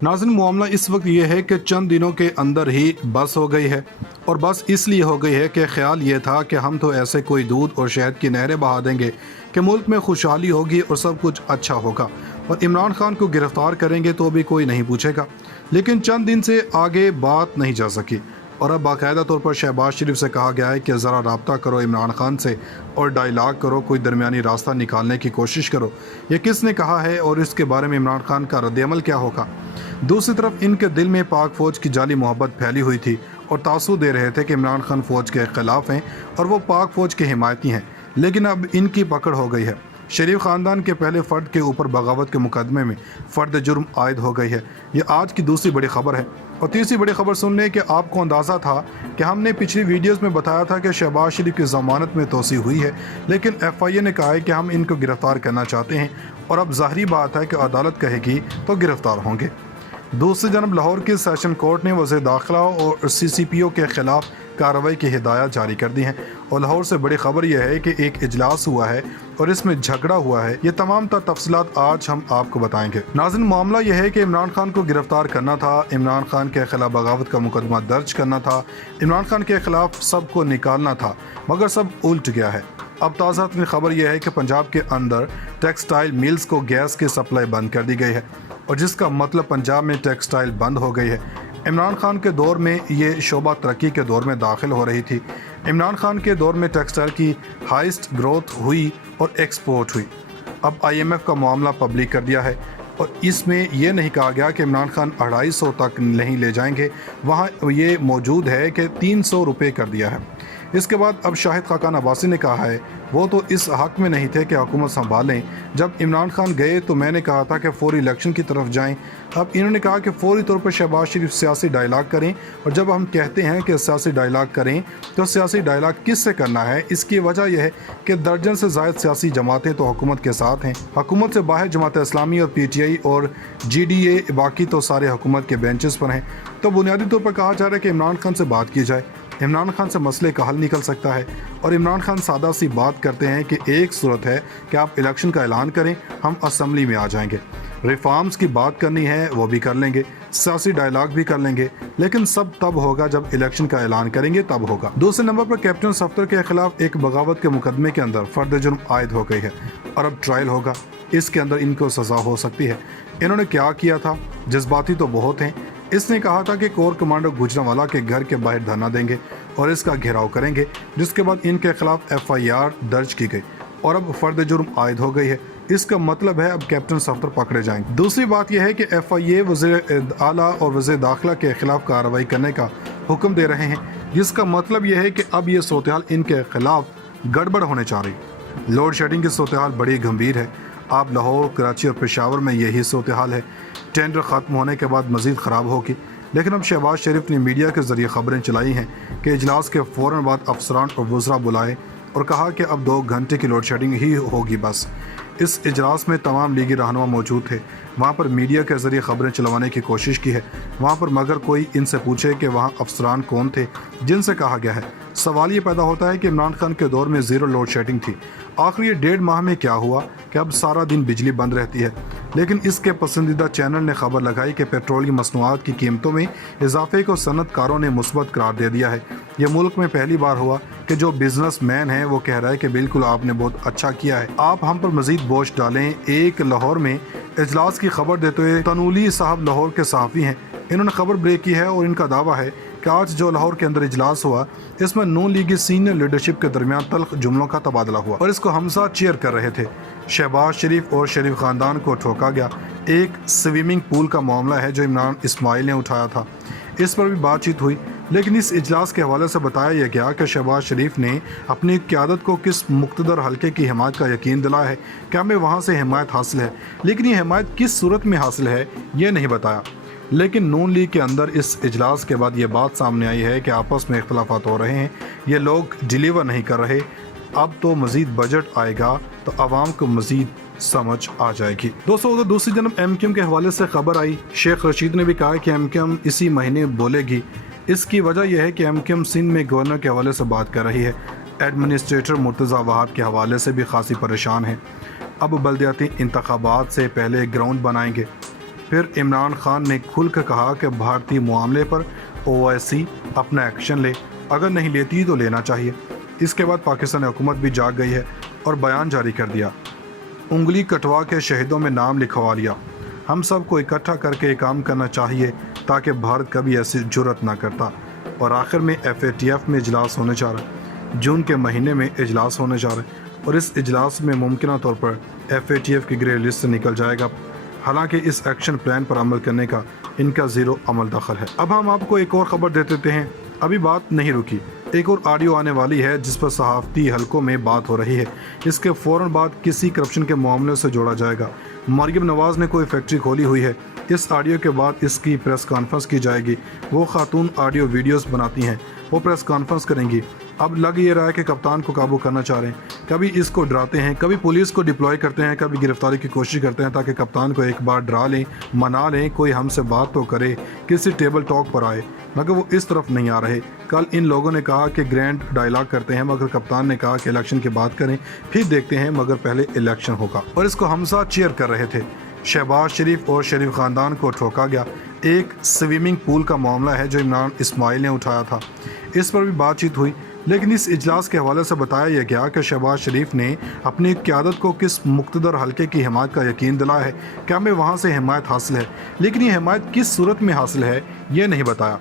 नाज़रीन, मामला इस वक्त ये है कि चंद दिनों के अंदर ही बस हो गई है, और बस इसलिए हो गई है कि ख्याल ये था कि हम तो ऐसे कोई दूध और शहद की नहरें बहा देंगे कि मुल्क में खुशहाली होगी और सब कुछ अच्छा होगा, और इमरान खान को गिरफ्तार करेंगे तो भी कोई नहीं पूछेगा। लेकिन चंद दिन से आगे बात नहीं जा सकी, और अब बाकायदा तौर पर शहबाज शरीफ से कहा गया है कि ज़रा रब्ता करो इमरान खान से और डायलाग करो, कोई दरमियानी रास्ता निकालने की कोशिश करो। ये किसने कहा है और इसके बारे में इमरान खान का रद्द-ए-अमल क्या होगा? दूसरी तरफ इनके दिल में पाक फ़ौज की जाली मोहब्बत फैली हुई थी और तासुर दे रहे थे कि इमरान खान फ़ौज के ख़िलाफ़ हैं और वो पाक फ़ौज के हिमायती हैं। लेकिन अब इनकी पकड़ हो गई है। शरीफ ख़ानदान के पहले फ़र्द के ऊपर बगावत के मुकदमे में फ़र्द जुर्म आयद हो गई है। ये आज की दूसरी बड़ी खबर है। और तीसरी बड़ी खबर सुनने के आपको अंदाज़ा था कि हमने पिछली वीडियोस में बताया था कि शहबाज शरीफ की ज़मानत में तोसी हुई है, लेकिन FIA ने कहा है कि हम इनको गिरफ़्तार करना चाहते हैं, और अब ज़ाहिरी बात है कि अदालत कहेगी तो गिरफ़्तार होंगे। दूसरी जानब लाहौर की सेशन कोर्ट ने वज़ीर दाखिला और CCPO के ख़िलाफ़ कार्रवाई की हिदायत जारी कर दी हैं। और लाहौर से बड़ी खबर यह है कि एक इजलास हुआ है और इसमें झगड़ा हुआ है। ये तमाम तफसीलात आज हम आपको बताएंगे। नाज़रीन, मामला यह है कि इमरान खान को गिरफ्तार करना था, इमरान खान के खिलाफ बगावत का मुकदमा दर्ज करना था, इमरान खान के खिलाफ सबको निकालना था, मगर सब उल्ट गया है। अब ताज़ा तरीन खबर यह है कि पंजाब के अंदर टेक्सटाइल मिल्स को गैस की सप्लाई बंद कर दी गई है, और जिसका मतलब पंजाब में टेक्सटाइल बंद हो गई है। इमरान खान के दौर में ये शोबा तरक्की के दौर में दाखिल हो रही थी। इमरान खान के दौर में टेक्सटाइल की हाईएस्ट ग्रोथ हुई और एक्सपोर्ट हुई। अब IMF का मामला पब्लिक कर दिया है, और इसमें यह नहीं कहा गया कि इमरान खान 250 तक नहीं ले जाएंगे, वहाँ ये मौजूद है कि 300 रुपये कर दिया है। इसके बाद अब शाहिद खाकान अब्बासी ने कहा है वो तो इस हक में नहीं थे कि हुकूमत संभालें। जब इमरान खान गए तो मैंने कहा था कि फौरी इलेक्शन की तरफ जाएं। अब इन्होंने कहा कि फौरी तौर पर शहबाज शरीफ सियासी डायलाग करें, और जब हम कहते हैं कि सियासी डायलाग करें तो सियासी डायलाग किस से करना है? इसकी वजह यह है कि दर्जन से ज़ायद सियासी जमातें तो हुकूमत के साथ हैं। हुकूमत से बाहर जमात इस्लामी और PTI और GDA, बाकी तो सारे हुकूमत के बेंचेस पर हैं। तो बुनियादी तौर पर कहा जा रहा है कि इमरान खान से बात की जाए, इमरान खान से मसले का हल निकल सकता है। और इमरान खान सादा सी बात करते हैं कि एक सूरत है कि आप इलेक्शन का ऐलान करें, हम असम्बली में आ जाएंगे, रिफॉर्म्स की बात करनी है वो भी कर लेंगे, सियासी डायलॉग भी कर लेंगे, लेकिन सब तब होगा जब इलेक्शन का ऐलान करेंगे, तब होगा। दूसरे नंबर पर कैप्टन सफ्दर के खिलाफ एक बगावत के मुकदमे के अंदर फर्द जुर्म आयद हो गई है, और अब ट्रायल होगा। इसके अंदर इनको सज़ा हो सकती है। इन्होंने क्या किया था? जज्बाती तो बहुत हैं। इसने कहा था कि कोर कमांडर गुजरांवाला के घर के बाहर धरना देंगे और इसका घेराव करेंगे, जिसके बाद इनके खिलाफ FIR दर्ज की गई, और अब फर्द जुर्म आयद हो गई है। इसका मतलब है अब कैप्टन सफ्दर पकड़े जाएंगे। दूसरी बात यह है कि FIA वज़ीर आला और वज़ीर दाखिला के खिलाफ कार्रवाई करने का हुक्म दे रहे हैं, जिसका मतलब यह है कि अब ये सूरत-ए-हाल इनके खिलाफ गड़बड़ होने जा रही। लोड शेडिंग की सूरत-ए-हाल बड़ी गंभीर है। आप लाहौर, कराची और पेशावर में यही सूरत-ए-हाल है। टेंडर ख़त्म होने के बाद मज़ीद ख़राब होगी। लेकिन अब शहबाज शरीफ ने मीडिया के ज़रिए ख़बरें चलाई हैं कि इजलास के फ़ौरन बाद अफसरान और वज़रा बुलाए और कहा कि अब 2 घंटे की लोड शेडिंग ही होगी बस। इस इजलास में तमाम लीगी रहनुमा मौजूद थे। वहाँ पर मीडिया के ज़रिए ख़बरें चलवाने की कोशिश की है वहाँ पर, मगर कोई इनसे पूछे कि वहाँ अफसरान कौन थे जिनसे कहा गया है। सवाल ये पैदा होता है कि इमरान खान के दौर में ज़ीरो लोड शेडिंग थी, आखिर ये 1.5 माह में क्या हुआ कि अब सारा दिन बिजली बंद रहती है। लेकिन इसके पसंदीदा चैनल ने खबर लगाई कि पेट्रोलियम मसनूआत की कीमतों में इजाफे को सनतकारों ने मुस्बत करार दे दिया है। यह मुल्क में पहली बार हुआ कि जो बिजनेस मैन है वो कह रहा है कि बिल्कुल आपने बहुत अच्छा किया है, आप हम पर मजीद बोझ डालें। एक लाहौर में इजलास की खबर देते हुए तनूली साहब लाहौर के सहाफ़ी हैं, इन्होंने खबर ब्रेक की है और इनका दावा है कि आज जो लाहौर के अंदर इजलास हुआ इसमें नून लीगी सीनियर लीडरशिप के दरमियान तल्ख जुमलों का तबादला हुआ और इसको हम साथ चेयर कर रहे थे। शहबाज शरीफ और शरीफ ख़ानदान को ठोका गया। एक स्विमिंग पूल का मामला है जो इमरान इस्माइल ने उठाया था, इस पर भी बातचीत हुई। लेकिन इस इजलास के हवाले से बताया यह गया कि शहबाज शरीफ ने अपनी क़यादत को किस मुक़्तदर हल्के की हिमायत का यकीन दिलाया है कि हमें वहाँ से हिमायत हासिल है, लेकिन ये हिमायत किस सूरत में हासिल है ये नहीं बताया। लेकिन नून लीग के अंदर इस इजलास के बाद ये बात सामने आई है कि आपस में इख्तलाफात हो रहे हैं, ये लोग डिलीवर नहीं कर रहे। अब तो मज़ीद बजट आएगा तो आवाम को मज़ीद समझ आ जाएगी। दोस्तों, उधर दूसरी जानब MQM के हवाले से खबर आई, शेख रशीद ने भी कहा कि MQM इसी महीने बोलेगी। इसकी वजह यह है कि MQM सिंध में गवर्नर के हवाले से बात कर रही है। एडमिनिस्ट्रेटर मुर्तज़ा वहाब के हवाले से भी खासी परेशान है। अब बल्दियाती इंतखाबात से पहले ग्राउंड बनाएंगे। پھر عمران خان نے کھل کر کہا کہ بھارتی معاملے پر OIC اپنا ایکشن لے، اگر نہیں لیتی تو لینا چاہیے۔ اس کے بعد پاکستانی حکومت بھی جاگ گئی ہے اور بیان جاری کر دیا، انگلی کٹوا کے شہیدوں میں نام لکھوا لیا۔ ہم سب کو اکٹھا کر کے کام کرنا چاہیے تاکہ بھارت کبھی ایسی جرت نہ کرتا۔ اور آخر میں FATF میں اجلاس ہونے جا رہا ہے، جون کے مہینے میں اجلاس ہونے جا رہا ہے، اور اس اجلاس میں ممکنہ طور پر FATF کی گرے لسٹ سے نکل جائے گا۔ حالانکہ اس ایکشن پلان پر عمل کرنے کا ان کا زیرو عمل دخل ہے۔ اب ہم آپ کو ایک اور خبر دے دیتے ہیں، ابھی بات نہیں رکی، ایک اور آڈیو آنے والی ہے جس پر صحافتی حلقوں میں بات ہو رہی ہے۔ اس کے فوراً بعد کسی کرپشن کے معاملے سے جوڑا جائے گا۔ مریم نواز نے کوئی فیکٹری کھولی ہوئی ہے، اس آڈیو کے بعد اس کی پریس کانفرنس کی جائے گی۔ وہ خاتون آڈیو ویڈیوز بناتی ہیں، وہ پریس کانفرنس کریں گی۔ اب لگ یہ رہا ہے کہ کپتان کو قابو کرنا چاہ رہے ہیں، کبھی اس کو ڈراتے ہیں، کبھی پولیس کو ڈپلوائے کرتے ہیں، کبھی گرفتاری کی کوشش کرتے ہیں تاکہ کپتان کو ایک بار ڈرا لیں، منا لیں، کوئی ہم سے بات تو کرے، کسی ٹیبل ٹاک پر آئے، مگر وہ اس طرف نہیں آ رہے۔ کل ان لوگوں نے کہا کہ گرینڈ ڈائلاگ کرتے ہیں، مگر کپتان نے کہا کہ الیکشن کی بات کریں، پھر دیکھتے ہیں، مگر پہلے الیکشن ہوگا۔ اور اس کو ہم ساتھ چیئر کر رہے تھے۔ شہباز شریف اور شریف خاندان کو ٹھوکا گیا۔ ایک سوئمنگ پول کا معاملہ ہے جو عمران اسماعیل نے اٹھایا تھا، اس پر بھی بات چیت ہوئی، لیکن اس اجلاس کے حوالے سے بتایا یہ گیا کہ شہباز شریف نے اپنی قیادت کو کس مقتدر حلقے کی حمایت کا یقین دلایا ہے کہ ہمیں وہاں سے حمایت حاصل ہے، لیکن یہ حمایت کس صورت میں حاصل ہے یہ نہیں بتایا۔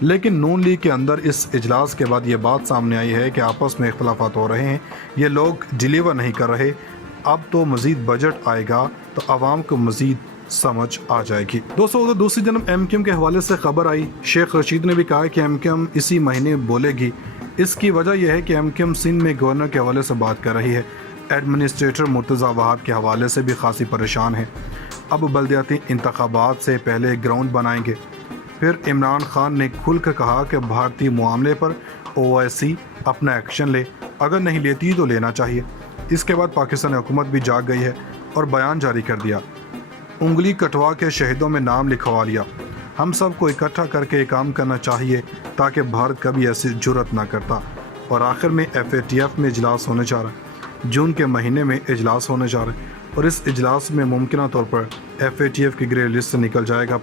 لیکن نون لیگ کے اندر اس اجلاس کے بعد یہ بات سامنے آئی ہے کہ آپس میں اختلافات ہو رہے ہیں، یہ لوگ ڈیلیور نہیں کر رہے۔ اب تو مزید بجٹ آئے گا تو عوام کو مزید سمجھ آ جائے گی۔ دوستو، دوسری جانب MQM کے حوالے سے خبر آئی، شیخ رشید نے بھی کہا کہ MQM اسی مہینے بولے گی۔ اس کی وجہ یہ ہے کہ MQM سندھ میں گورنر کے حوالے سے بات کر رہی ہے۔ ایڈمنسٹریٹر مرتضیٰ وہاب کے حوالے سے بھی خاصی پریشان ہے۔ اب بلدیاتی انتخابات سے پہلے گراؤنڈ بنائیں گے۔ پھر عمران خان نے کھل کر کہا کہ بھارتی معاملے پر OIC اپنا ایکشن لے، اگر نہیں لیتی تو لینا چاہیے۔ اس کے بعد پاکستانی حکومت بھی جاگ گئی ہے اور بیان جاری کر دیا، انگلی کٹوا کے شہیدوں میں نام لکھوا لیا۔ ہم سب کو اکٹھا کر کے کام کرنا چاہیے تاکہ بھارت کبھی ایسی جرت نہ کرتا۔ اور آخر میں FATF میں اجلاس ہونے جا رہا ہے، جون کے مہینے میں اجلاس ہونے جا رہا ہے، اور اس اجلاس میں ممکنہ طور پر FATF کی گرے لسٹ سے نکل جائے گا۔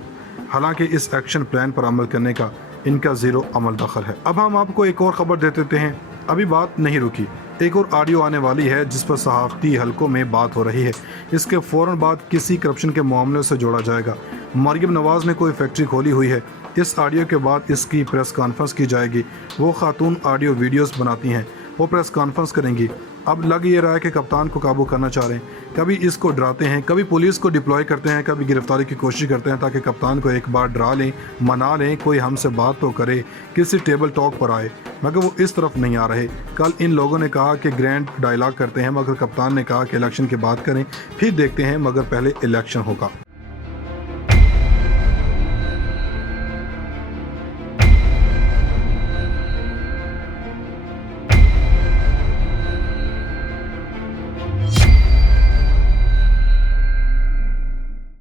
حالانکہ اس ایکشن پلان پر عمل کرنے کا ان کا زیرو عمل دخل ہے۔ اب ہم آپ کو ایک اور خبر دے دیتے ہیں، ابھی بات نہیں رکی، ایک اور آڈیو آنے والی ہے جس پر صحافتی حلقوں میں بات ہو رہی ہے۔ اس کے فوراً بعد کسی کرپشن کے معاملے سے جوڑا جائے گا۔ مریم نواز نے کوئی فیکٹری کھولی ہوئی ہے، اس آڈیو کے بعد اس کی پریس کانفرنس کی جائے گی۔ وہ خاتون آڈیو ویڈیوز بناتی ہیں، وہ پریس کانفرنس کریں گی۔ اب لگ یہ رہا ہے کہ کپتان کو قابو کرنا چاہ رہے ہیں، کبھی اس کو ڈراتے ہیں، کبھی پولیس کو ڈپلوائے کرتے ہیں، کبھی گرفتاری کی کوشش کرتے ہیں تاکہ کپتان کو ایک بار ڈرا لیں، منا لیں، کوئی ہم سے بات تو کرے، کسی ٹیبل ٹاک پر آئے، مگر وہ اس طرف نہیں آ رہے۔ کل ان لوگوں نے کہا کہ گرینڈ ڈائلاگ کرتے ہیں، مگر کپتان نے کہا کہ الیکشن کی بات کریں، پھر دیکھتے ہیں، مگر پہلے الیکشن ہوگا۔